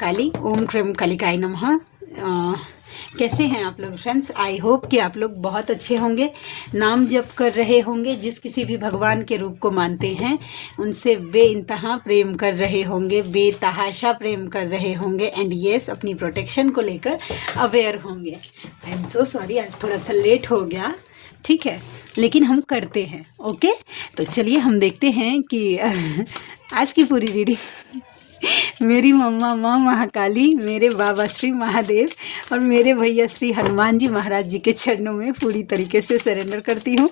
महाकाली ओम क्रम कालिकाय नमः। कैसे हैं आप लोग फ्रेंड्स? आई होप कि आप लोग बहुत अच्छे होंगे, नाम जप कर रहे होंगे, जिस किसी भी भगवान के रूप को मानते हैं उनसे बेइंतहा प्रेम कर रहे होंगे, बेतहाशा प्रेम कर रहे होंगे एंड यस अपनी प्रोटेक्शन को लेकर अवेयर होंगे। आई एम सो सॉरी, आज थोड़ा सा लेट हो गया, ठीक है, लेकिन हम करते हैं। ओके, तो चलिए हम देखते हैं कि आज की पूरी रीडिंग मेरी मम्मा माँ महाकाली, मेरे बाबा श्री महादेव और मेरे भैया श्री हनुमान जी महाराज जी के चरणों में पूरी तरीके से सरेंडर करती हूँ।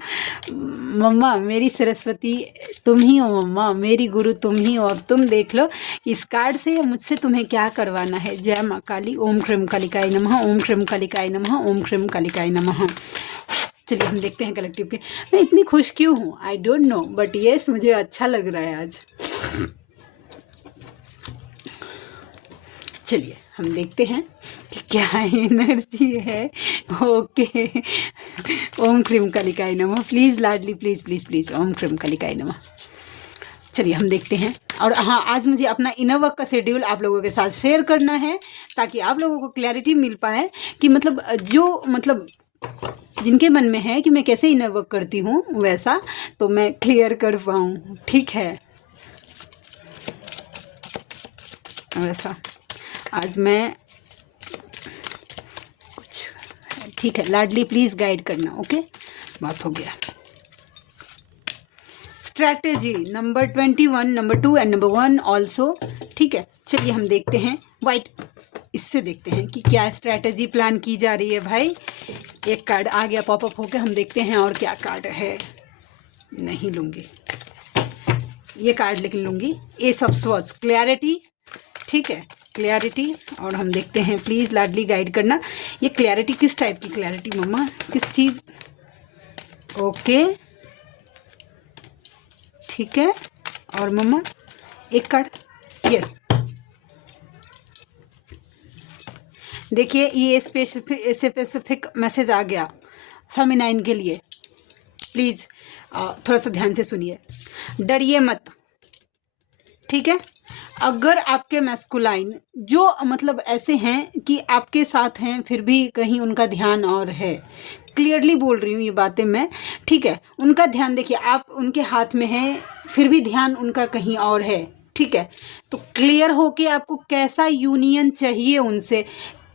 मम्मा मेरी सरस्वती तुम ही हो, मम्मा मेरी गुरु तुम ही हो। अब तुम देख लो इस कार्ड से मुझसे तुम्हें क्या करवाना है। जय माँ काली, ओम क्रम कालिकाय नमः, ओम क्रम कालिकाय नमः, ओम क्रम कालिकाय नमः। चलिए हम देखते हैं कलेक्टिव के। मैं इतनी खुश क्यों हूँ I don't know, but yes मुझे अच्छा लग रहा है आज। चलिए हम देखते हैं कि क्या एनर्जी है। ओके, ओम क्रीम कालिकाय नमः। प्लीज़ लाडली, प्लीज़ प्लीज़ प्लीज़, ओम क्रीम कालिकाय नमः। चलिए हम देखते हैं। और हाँ, आज मुझे अपना इनर वर्क का शेड्यूल आप लोगों के साथ शेयर करना है ताकि आप लोगों को क्लैरिटी मिल पाए कि मतलब जिनके मन में है कि मैं कैसे इनर वर्क करती हूँ वैसा तो मैं क्लियर कर पाऊँ। ठीक है, वैसा आज मैं कुछ, ठीक है लाडली प्लीज़ गाइड करना। ओके, बात हो गया। Strategy number 21, number 2 and number 1 also. ठीक है, चलिए हम देखते हैं वाइट, इससे देखते हैं कि क्या स्ट्रैटेजी प्लान की जा रही है। भाई एक कार्ड आ गया पॉपअप होकर, हम देखते हैं और क्या कार्ड है। नहीं लूँगी ये कार्ड, लेकिन लूँगी एस ऑफ स्वॉर्ड्स, क्लैरिटी। ठीक है, क्लैरिटी। और हम देखते हैं, प्लीज़ लाडली गाइड करना ये क्लैरिटी किस टाइप की क्लैरिटी मम्मा, किस चीज़। ओके ठीक है, और मम्मा एक कार्ड। यस, देखिए ये स्पेसिफिक मैसेज आ गया फेमिनाइन के लिए। प्लीज़ थोड़ा सा ध्यान से सुनिए, डरिए मत। ठीक है, अगर आपके मैस्कुलाइन जो ऐसे हैं कि आपके साथ हैं फिर भी कहीं उनका ध्यान और है, क्लियरली बोल रही हूँ ये बातें मैं। ठीक है, उनका ध्यान देखिए, आप उनके हाथ में हैं फिर भी ध्यान उनका कहीं और है। ठीक है, तो क्लियर होके आपको कैसा यूनियन चाहिए उनसे,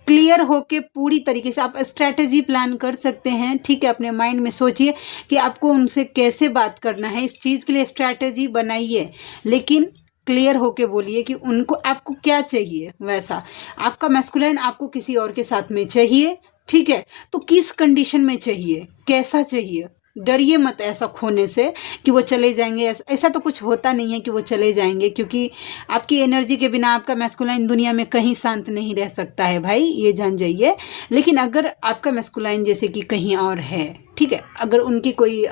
क्लियर होके पूरी तरीके से आप स्ट्रैटेजी प्लान कर सकते हैं। ठीक है, अपने माइंड में सोचिए कि आपको उनसे कैसे बात करना है, इस चीज़ के लिए स्ट्रैटेजी बनाइए, लेकिन क्लियर होके बोलिए कि उनको आपको क्या चाहिए वैसा। आपका मैस्कुलाइन आपको किसी और के साथ में चाहिए, ठीक है, तो किस कंडीशन में चाहिए, कैसा चाहिए। डरिए मत ऐसा खोने से कि वो चले जाएंगे, ऐसा तो कुछ होता नहीं है कि वो चले जाएंगे, क्योंकि आपकी एनर्जी के बिना आपका मैस्कुलाइन दुनिया में कहीं शांत नहीं रह सकता है भाई, ये जान जाइए। लेकिन अगर आपका मैस्कुलाइन जैसे कि कहीं और है, ठीक है, अगर उनकी कोई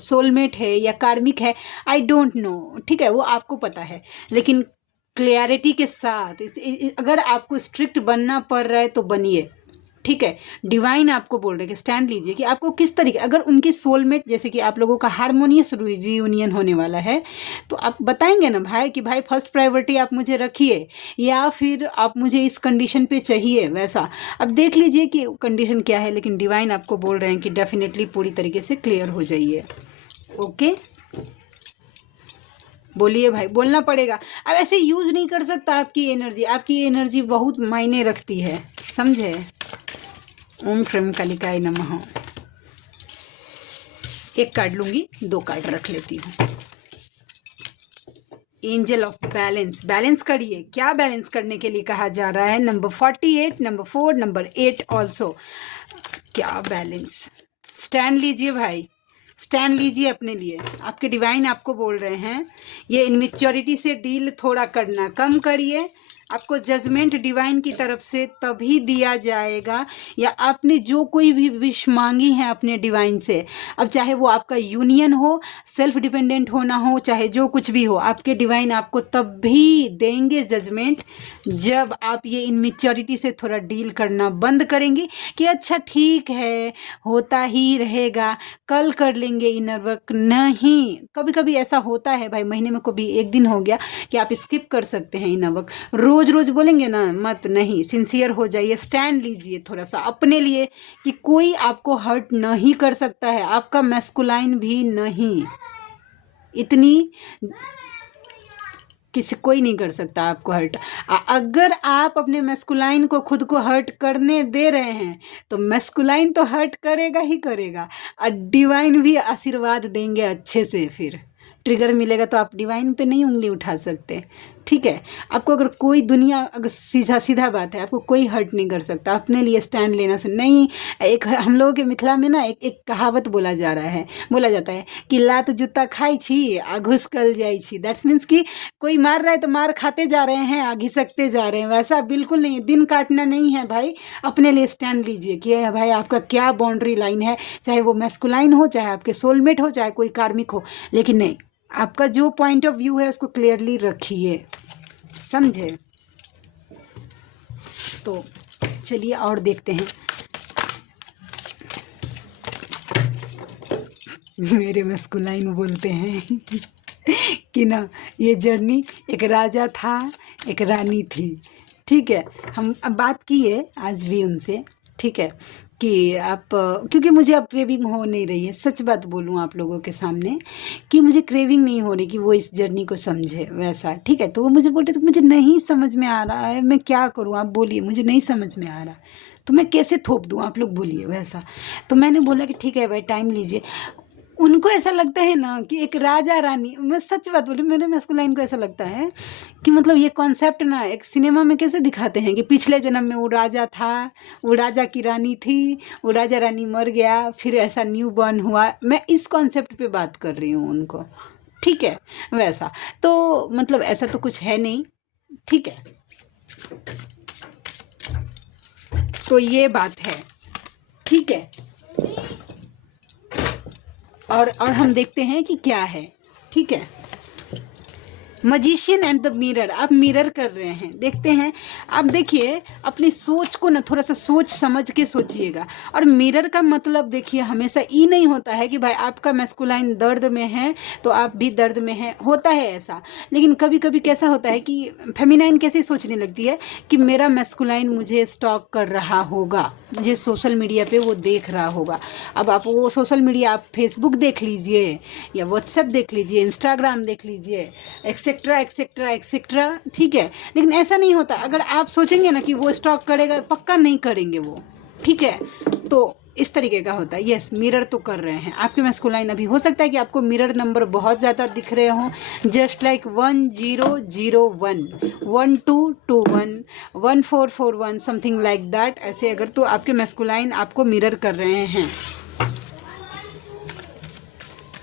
सोलमेट है या कार्मिक है, आई डोंट नो, ठीक है, वो आपको पता है, लेकिन क्लैरिटी के साथ अगर आपको स्ट्रिक्ट बनना पड़ रहा है तो बनिए। ठीक है, डिवाइन आपको बोल रहे कि स्टैंड लीजिए कि आपको किस तरीके, अगर उनकी सोलमेट जैसे कि आप लोगों का हारमोनियस रियूनियन होने वाला है तो आप बताएंगे ना भाई कि भाई फर्स्ट प्रायोरिटी आप मुझे रखिए या फिर आप मुझे इस कंडीशन पे चाहिए वैसा। अब देख लीजिए कि कंडीशन क्या है, लेकिन डिवाइन आपको बोल रहे हैं कि डेफिनेटली पूरी तरीके से क्लियर हो जाइए। ओके, बोलिए भाई, बोलना पड़ेगा। अब ऐसे यूज नहीं कर सकता आपकी एनर्जी बहुत मायने रखती है, समझे। ओम क्रम कालिकाय नमः। एक कार्ड लूंगी, 2 कार्ड रख लेती हूँ। एंजल ऑफ बैलेंस, बैलेंस करिए। क्या बैलेंस करने के लिए कहा जा रहा है? Number 48, number 4, number 8 also. क्या बैलेंस, स्टैंड लीजिए भाई, स्टैंड लीजिए अपने लिए। आपके डिवाइन आपको बोल रहे हैं ये इनमेच्योरिटी से डील थोड़ा करना कम करिए। आपको जजमेंट डिवाइन की तरफ से तभी दिया जाएगा, या आपने जो कोई भी विश मांगी है अपने डिवाइन से, अब चाहे वो आपका यूनियन हो, सेल्फ डिपेंडेंट होना हो, चाहे जो कुछ भी हो, आपके डिवाइन आपको तब भी देंगे जजमेंट जब आप ये इनमेच्योरिटी से थोड़ा डील करना बंद करेंगी कि अच्छा ठीक है होता ही रहेगा, कल कर लेंगे इनर वर्क। नहीं, कभी कभी ऐसा होता है भाई, महीने में कभी एक दिन हो गया कि आप स्किप कर सकते हैं इनर वर्क। रोज रोज रोज बोलेंगे ना मत, नहीं, सिंसियर हो जाइए, स्टैंड लीजिए थोड़ा सा अपने लिए कि कोई आपको हर्ट नहीं कर सकता है, आपका मैस्कुलाइन भी नहीं, इतनी किसी कोई नहीं कर सकता आपको हर्ट। अगर आप अपने मैस्कुलाइन को खुद को हर्ट करने दे रहे हैं तो मैस्कुलाइन तो हर्ट करेगा ही करेगा, और डिवाइन भी आशीर्वाद देंगे अच्छे से। फिर ट्रिगर मिलेगा तो आप डिवाइन पे नहीं उंगली उठा सकते, ठीक है। आपको अगर कोई दुनिया, अगर सीधा सीधा बात है, आपको कोई हर्ट नहीं कर सकता, अपने लिए स्टैंड लेना से नहीं। एक हम लोगों के मिथिला में ना एक कहावत बोला जाता है कि लात जूता खाई छी आ घुसकल जाई छी। दैट्स मीन्स कि कोई मार रहा है तो मार खाते जा रहे हैं, आ घिसकते जा रहे हैं। वैसा बिल्कुल नहीं है, दिन काटना नहीं है भाई, अपने लिए स्टैंड लीजिए कि भाई आपका क्या बाउंड्री लाइन है, चाहे वो मैस्कुलाइन हो, चाहे आपके सोलमेट हो, चाहे कोई कार्मिक हो, लेकिन नहीं, आपका जो पॉइंट ऑफ व्यू है उसको क्लियरली रखिए, समझे। तो चलिए और देखते हैं। मेरे मैस्कुलाइन बोलते हैं कि ना, ये जर्नी, एक राजा था एक रानी थी, ठीक है। हम अब बात की है आज भी उनसे, ठीक है, कि आप, क्योंकि मुझे अब क्रेविंग हो नहीं रही है, सच बात बोलूँ आप लोगों के सामने कि मुझे क्रेविंग नहीं हो रही कि वो इस जर्नी को समझे वैसा, ठीक है। तो वो मुझे बोलते तो मुझे नहीं समझ में आ रहा है, मैं क्या करूँ, आप बोलिए, मुझे नहीं समझ में आ रहा, तो मैं कैसे थोप दूँ, आप लोग बोलिए वैसा। तो मैंने बोला कि ठीक है भाई, टाइम लीजिए। उनको ऐसा लगता है ना कि एक राजा रानी, मैं सच बात बोली, मेरे मैस्कुलाइन को ऐसा लगता है कि मतलब ये कॉन्सेप्ट ना एक सिनेमा में कैसे दिखाते हैं कि पिछले जन्म में वो राजा था, वो राजा की रानी थी, वो राजा रानी मर गया, फिर ऐसा न्यू बॉर्न हुआ। मैं इस कॉन्सेप्ट पे बात कर रही हूँ उनको, ठीक है, वैसा। तो मतलब ऐसा तो कुछ है नहीं, ठीक है। तो ये बात है, ठीक है। और हम देखते हैं कि क्या है, ठीक है। मजिशियन एंड द मिरर, आप मिरर कर रहे हैं, देखते हैं। आप देखिए अपनी सोच को ना थोड़ा सा सोच समझ के सोचिएगा। और मिरर का मतलब देखिए हमेशा ये नहीं होता है कि भाई आपका मैस्कुलाइन दर्द में है तो आप भी दर्द में हैं, होता है ऐसा। लेकिन कभी कभी कैसा होता है कि फेमिनाइन कैसे सोचने लगती है कि मेरा मैस्कुलाइन मुझे स्टॉक कर रहा होगा, मुझे सोशल मीडिया पे वो देख रहा होगा। अब आप वो सोशल मीडिया, आप फेसबुक देख लीजिए या व्हाट्सएप देख लीजिए, इंस्टाग्राम देख लीजिए, एक्सेट्रा एक्सेट्रा एक्सेट्रा, ठीक है। लेकिन ऐसा नहीं होता, अगर आप सोचेंगे ना कि वो स्टॉक करेगा, पक्का नहीं करेंगे वो, ठीक है। तो इस तरीके का होता है। यस, मिरर तो कर रहे हैं आपके मैस्कुलाइन। अभी हो सकता है कि आपको मिरर नंबर बहुत ज़्यादा दिख रहे हों, just like 1001, 1221, 1441, something like that, ऐसे अगर तो आपके मैस्कुलाइन आपको मिरर कर रहे हैं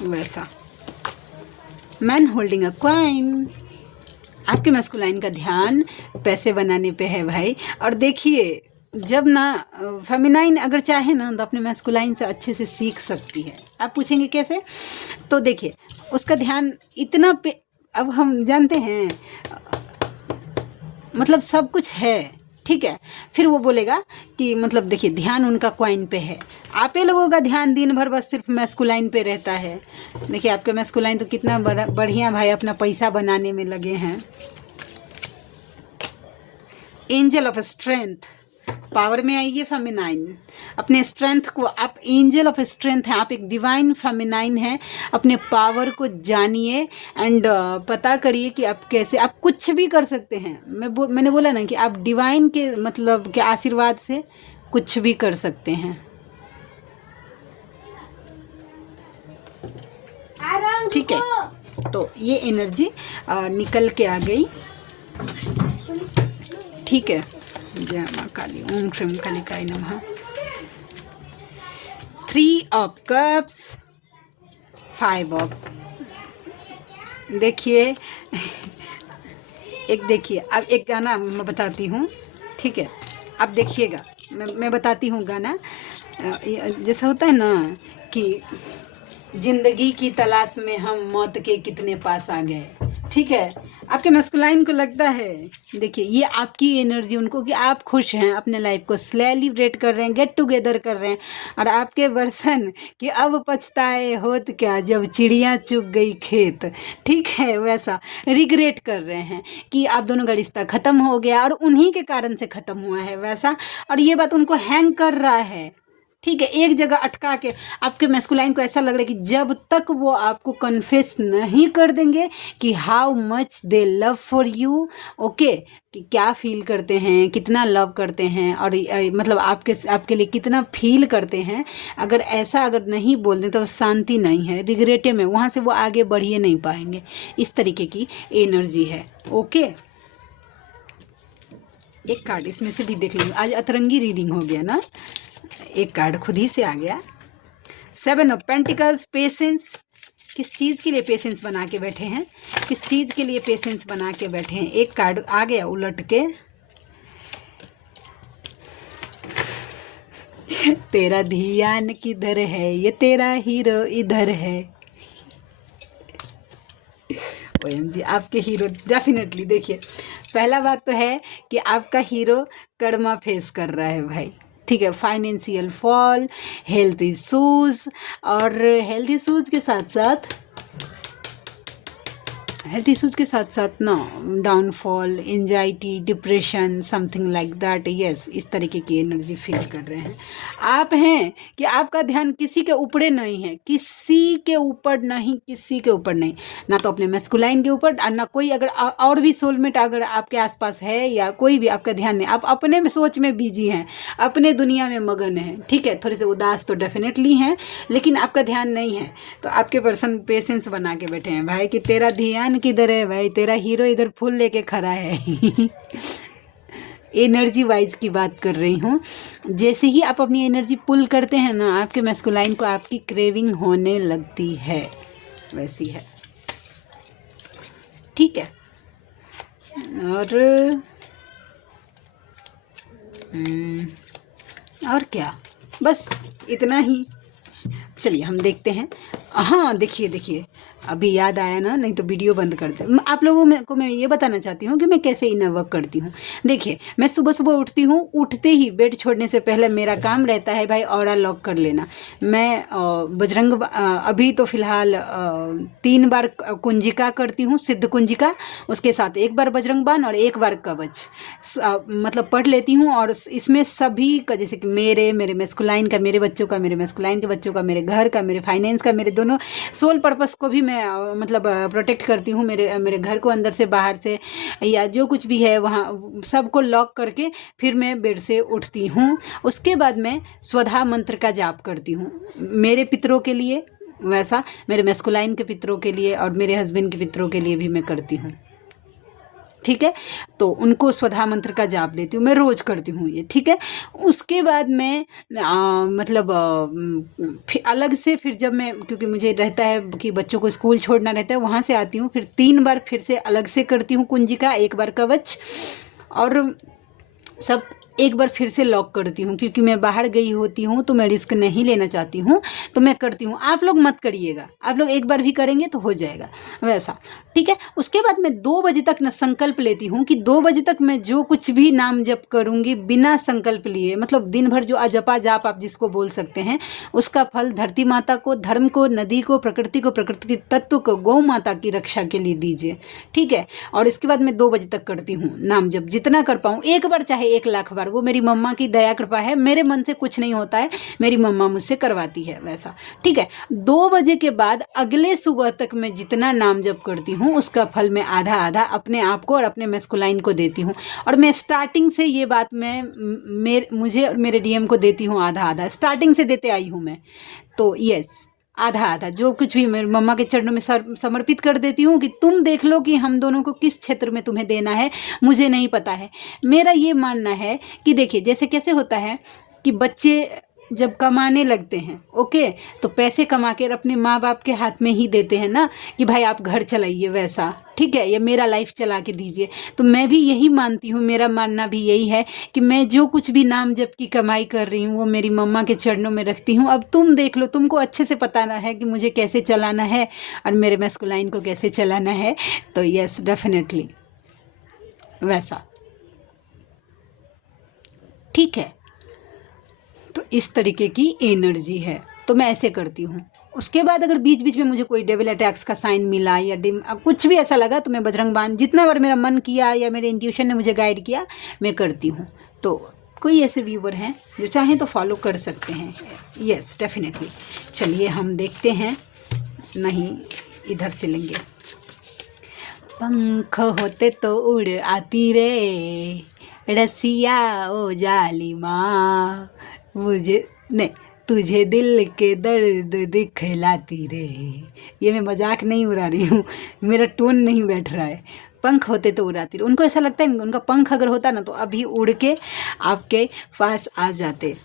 वैसा। मैन होल्डिंग अ कॉइन, आपके मैस्कुलाइन का ध्यान पैसे बनाने पे है भाई। और देखिए जब ना फेमिनाइन अगर चाहे ना तो अपने मैस्कुलाइन से अच्छे से सीख सकती है। आप पूछेंगे कैसे, तो देखिए उसका ध्यान इतना पे, अब हम जानते हैं मतलब सब कुछ है, ठीक है। फिर वो बोलेगा कि मतलब देखिए ध्यान उनका कॉइन पे है, आप ही लोगों का ध्यान दिन भर बस सिर्फ मैस्कुलाइन पे रहता है। देखिए आपके मैस्कुलाइन तो कितना बढ़िया भाई अपना पैसा बनाने में लगे हैं। एंजल ऑफ स्ट्रेंथ, पावर में आइए फेमिनाइन, अपने स्ट्रेंथ को, आप एंजल ऑफ स्ट्रेंथ हैं, आप एक डिवाइन फेमिनाइन हैं। अपने पावर को जानिए एंड पता करिए कि आप कैसे, आप कुछ भी कर सकते हैं। मैंने बोला ना कि आप डिवाइन के मतलब के आशीर्वाद से कुछ भी कर सकते हैं, ठीक है। तो ये एनर्जी निकल के आ गई, ठीक है। जय माँ काली, ओम श्रीम कालिकाय नमः। 3 ऑफ कप्स, 5 ऑफ, देखिए एक देखिए, अब एक गाना मैं बताती हूँ, ठीक है। अब देखिएगा, मैं बताती हूँ गाना। जैसा होता है ना कि जिंदगी की तलाश में हम मौत के कितने पास आ गए, ठीक है। आपके मैस्कुलाइन को लगता है, देखिए ये आपकी एनर्जी उनको कि आप खुश हैं, अपने लाइफ को सेलिब्रेट कर रहे हैं, गेट टुगेदर कर रहे हैं। और आपके वर्सन कि अब पछताए होत क्या जब चिड़िया चुग गई खेत, ठीक है, वैसा रिग्रेट कर रहे हैं कि आप दोनों का रिश्ता ख़त्म हो गया और उन्हीं के कारण से ख़त्म हुआ है वैसा। और ये बात उनको हैंग कर रहा है, ठीक है, एक जगह अटका के। आपके मैस्कुलाइन को ऐसा लग रहा है कि जब तक वो आपको कन्फेस नहीं कर देंगे कि how much they love for you, okay, कि क्या फील करते हैं, कितना लव करते हैं, और मतलब आपके लिए कितना फील करते हैं, अगर ऐसा अगर नहीं बोल दें तो शांति नहीं है, रिग्रेटे में वहाँ से वो आगे बढ़िए नहीं पाएंगे। इस तरीके की एनर्जी है, ओके। एक कार्ड इसमें से भी देख लेंगे, आज अतरंगी रीडिंग हो गया ना, एक कार्ड खुद ही से आ गया। 7 ऑफ पेंटिकल्स, पेशेंस। किस चीज़ के लिए पेशेंस बना के बैठे हैं, किस चीज़ के लिए पेशेंस बना के बैठे हैं। एक कार्ड आ गया उलट के, तेरा ध्यान किधर है, ये तेरा हीरो इधर है। OMG, आपके हीरो डेफिनेटली, देखिए पहला बात तो है कि आपका हीरो कर्मा फेस कर रहा है भाई, ठीक है, फाइनेंशियल फॉल, हेल्थ इश्यूज, और हेल्थ इश्यूज के साथ साथ ना downfall, anxiety, depression, something like that, yes, इस तरीके की एनर्जी फील कर रहे हैं आप। हैं कि आपका ध्यान किसी के ऊपर नहीं है, किसी के ऊपर नहीं, ना तो अपने मैस्कुलाइन के ऊपर, और ना कोई अगर और भी सोलमेट अगर आपके आसपास है या कोई भी, आपका ध्यान नहीं, आप अपने में सोच में बिजी हैं, अपने दुनिया में मगन हैं, ठीक है, थोड़े से उदास तो डेफिनेटली हैं, लेकिन आपका ध्यान नहीं है। तो आपके पर्सन पेशेंस बना के बैठे हैं भाई कि तेरा ध्यान किधर है भाई, तेरा हीरो इधर फूल लेके खड़ा है। एनर्जी वाइज की बात कर रही हूँ। जैसे ही आप अपनी एनर्जी पुल करते हैं ना, आपके मैस्कुलाइन को आपकी क्रेविंग होने लगती है, वैसी है, ठीक है। और क्या, बस इतना ही। चलिए हम देखते हैं। हाँ देखिए अभी याद आया ना, नहीं तो वीडियो बंद कर दे। आप लोगों को मैं ये बताना चाहती हूँ कि मैं कैसे इनर वर्क करती हूँ। देखिए मैं सुबह सुबह उठती हूँ, उठते ही बेड छोड़ने से पहले मेरा काम रहता है भाई ऑरा लॉक कर लेना। मैं बजरंग अभी तो फ़िलहाल 3 बार कुंजिका करती हूँ, सिद्ध कुंजिका, उसके साथ 1 बार बजरंग बाण और 1 बार कवच मतलब पढ़ लेती हूँ। और इसमें सभी का, जैसे कि मेरे मैस्कुलाइन का, मेरे बच्चों का, मेरे मैस्कुलाइन के बच्चों का, मेरे घर का, मेरे फाइनेंस का, मेरे दोनों सोल पर्पस को भी मैं मतलब प्रोटेक्ट करती हूँ। मेरे घर को अंदर से बाहर से या जो कुछ भी है वहाँ सबको लॉक करके फिर मैं बेड से उठती हूँ। उसके बाद मैं स्वधा मंत्र का जाप करती हूँ मेरे पितरों के लिए, वैसा मेरे मैस्कुलाइन के पितरों के लिए और मेरे हस्बैंड के पितरों के लिए भी मैं करती हूँ, ठीक है। तो उनको स्वधा मंत्र का जाप देती हूँ, मैं रोज़ करती हूँ ये, ठीक है। उसके बाद मैं मतलब फिर अलग से, फिर जब मैं, क्योंकि मुझे रहता है कि बच्चों को स्कूल छोड़ना रहता है, वहाँ से आती हूँ, फिर 3 बार फिर से अलग से करती हूँ कुंजिका, 1 बार कवच, और सब 1 बार फिर से लॉक करती हूँ, क्योंकि मैं बाहर गई होती हूँ तो मैं रिस्क नहीं लेना चाहती हूँ, तो मैं करती हूँ। आप लोग मत करिएगा, आप लोग 1 बार भी करेंगे तो हो जाएगा वैसा, ठीक है। उसके बाद मैं 2 बजे तक ना संकल्प लेती हूँ कि 2 बजे तक मैं जो कुछ भी नाम जप करूँगी बिना संकल्प लिए, मतलब दिन भर जो अजपा जाप आप जिसको बोल सकते हैं, उसका फल धरती माता को, धर्म को, नदी को, प्रकृति को, प्रकृति के तत्व को, गौ माता की रक्षा के लिए दीजिए, ठीक है। और इसके बाद मैं 2 बजे तक करती हूँ नाम जप, जितना कर पाऊँ, 1 बार चाहे 1 लाख बार, वो मेरी मम्मा की दया कृपा है, मेरे मन से कुछ नहीं होता है, मेरी मम्मा मुझसे करवाती है वैसा, ठीक है। 2 बजे के बाद अगले सुबह तक मैं जितना नाम जप करती हूँ उसका फल मैं आधा आधा अपने आप को और अपने मैस्कुलाइन को देती हूँ। और मैं स्टार्टिंग से ये बात मैं मुझे और मेरे डीएम को देती हूँ आधा आधा, स्टार्टिंग से देते आई हूँ मैं, तो यस आधा आधा जो कुछ भी मेरी मम्मा के चरणों में समर्पित कर देती हूँ कि तुम देख लो कि हम दोनों को किस क्षेत्र में तुम्हें देना है, मुझे नहीं पता है। मेरा ये मानना है कि देखिए जैसे कैसे होता है कि बच्चे जब कमाने लगते हैं, ओके, तो पैसे कमा कर अपने माँ बाप के हाथ में ही देते हैं ना कि भाई आप घर चलाइए, वैसा, ठीक है, ये मेरा लाइफ चला के दीजिए। तो मैं भी यही मानती हूँ, मेरा मानना भी यही है कि मैं जो कुछ भी नाम जब की कमाई कर रही हूँ वो मेरी मम्मा के चरणों में रखती हूँ। अब तुम देख लो, तुमको अच्छे से पता ना है कि मुझे कैसे चलाना है और मेरे मैस्कुलाइन को कैसे चलाना है। तो यस, डेफिनेटली वैसा, ठीक है। तो इस तरीके की एनर्जी है, तो मैं ऐसे करती हूँ। उसके बाद अगर बीच बीच में मुझे कोई डेविल अटैक्स का साइन मिला या कुछ भी ऐसा लगा तो मैं बजरंग बाण, जितना बार मेरा मन किया या मेरे इंट्यूशन ने मुझे गाइड किया, मैं करती हूँ। तो कोई ऐसे व्यूवर हैं जो चाहें तो फॉलो कर सकते हैं। Yes, definitely. चलिए हम देखते हैं, नहीं इधर से लेंगे। पंख होते तो उड़ आती रे, रसिया ओ जालिमा, मुझे नहीं तुझे दिल के दर्द दिखलाती रे। ये मैं मजाक नहीं उड़ा रही हूँ, मेरा टोन नहीं बैठ रहा है। पंख होते तो उड़ाती रे, उनको ऐसा लगता है उनका पंख अगर होता ना तो अभी उड़ के आपके पास आ जाते।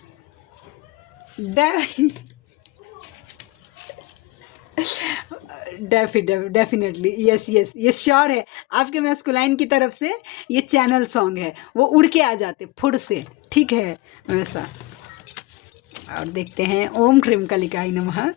डेफिनेटली, यस यस, ये श्योर है। आपके मैस्कुलाइन की तरफ से ये चैनल सॉन्ग है, वो उड़ के आ जाते फुड़ से, ठीक है, वैसा। और देखते हैं, ओम क्रीम कलिकाय नमः।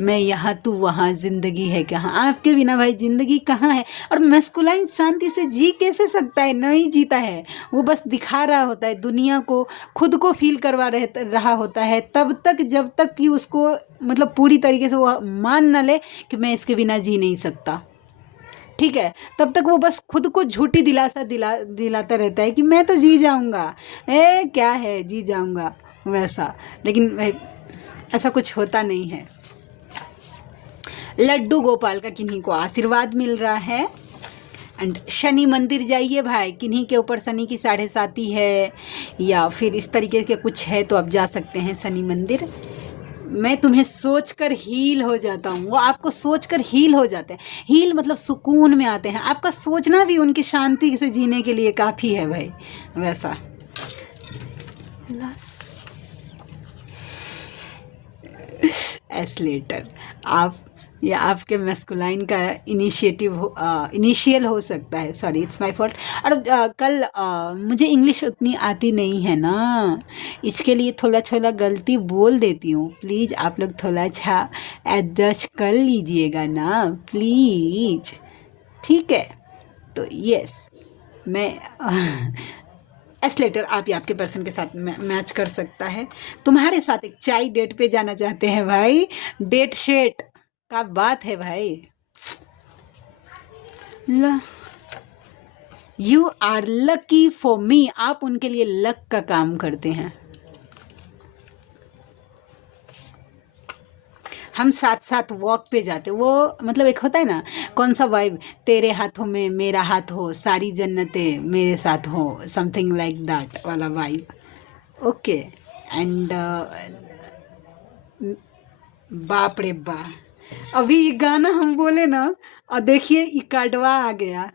मैं यहाँ तू वहाँ, जिंदगी है कहाँ, आपके बिना भाई जिंदगी कहाँ है। और मैस्कुलाइन शांति से जी कैसे सकता है, नहीं जीता है, वो बस दिखा रहा होता है दुनिया को, खुद को फील करवा रहा होता है तब तक जब तक कि उसको मतलब पूरी तरीके से वो मान ना ले कि मैं इसके बिना जी नहीं सकता, ठीक है। तब तक वो बस खुद को झूठी दिलासा दिलाता रहता है कि मैं तो जी जाऊंगा, क्या है जी जाऊंगा, वैसा। लेकिन भाई ऐसा कुछ होता नहीं है। लड्डू गोपाल का किन्हीं को आशीर्वाद मिल रहा है। एंड शनि मंदिर जाइए भाई, किन्हीं के ऊपर शनि की 7.5 है या फिर इस तरीके के कुछ है तो आप जा सकते हैं शनि मंदिर। मैं तुम्हें सोचकर हील हो जाता हूँ, वो आपको सोचकर हील हो जाते हैं। हील मतलब सुकून में आते हैं। आपका सोचना भी उनकी शांति से जीने के लिए काफ़ी है भाई, वैसा। एस्लेटर, आप या आपके मैस्कुलाइन का इनिशियल हो सकता है, सॉरी इट्स माय फॉल्ट। और कल मुझे इंग्लिश उतनी आती नहीं है ना, इसके लिए थोड़ा थोड़ा गलती बोल देती हूँ। प्लीज़ आप लोग थोड़ा सा एडजस्ट कर लीजिएगा ना, प्लीज़, ठीक है। तो यस, मैं एस्लेटर आप ही आपके पर्सन के साथ मैच कर सकता है। तुम्हारे साथ एक चाय डेट पे जाना चाहते हैं भाई, डेट शेट का बात है भाई। You are lucky for me, आप उनके लिए लक का काम करते हैं। हम साथ साथ वॉक पे जाते, वो मतलब एक होता है ना, कौन सा वाइब, तेरे हाथों में मेरा हाथ हो, सारी जन्नतें मेरे साथ हो, समथिंग लाइक दैट वाला वाइब, ओके। एंड बाप रे बा, अभी ये गाना हम बोले ना और देखिए ये कार्डवा आ गया।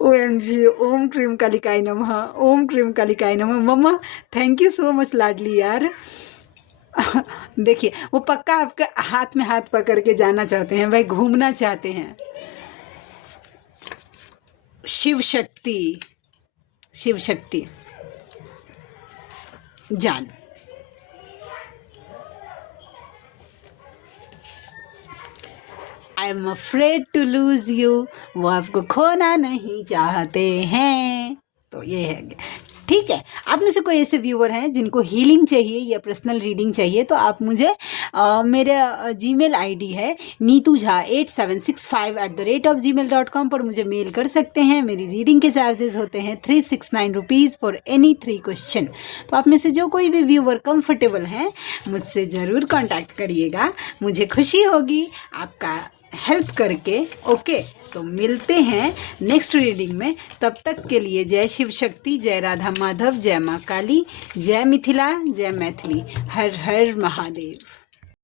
OMG, ओम क्रीम कालिकाय नमः, ओम क्रीम कालिकाय नमः। मम्मा थैंक यू सो मच लाडली यार। देखिए वो पक्का आपके हाथ में हाथ पकड़ के जाना चाहते हैं भाई, घूमना चाहते हैं। शिव शक्ति, शिव शक्ति जान, I am afraid to lose you, वो आपको खोना नहीं चाहते हैं। तो ये है, ठीक है। आप में से कोई ऐसे व्यूअर हैं जिनको हीलिंग चाहिए या पर्सनल रीडिंग चाहिए तो आप मुझे मेरा जीमेल आईडी है neetuja8765@gmail.com पर मुझे मेल कर सकते हैं। मेरी रीडिंग के चार्जेस होते हैं 369 रुपीज़ फॉर एनी 3 क्वेश्चन। तो आप में से जो कोई भी व्यूअर कंफर्टेबल हैं मुझसे ज़रूर कॉन्टैक्ट करिएगा, मुझे खुशी होगी आपका हेल्प करके, ओके। तो मिलते हैं नेक्स्ट रीडिंग में, तब तक के लिए जय शिव शक्ति, जय राधा माधव, जय माँ काली, जय मिथिला, जय मैथिली, हर हर महादेव।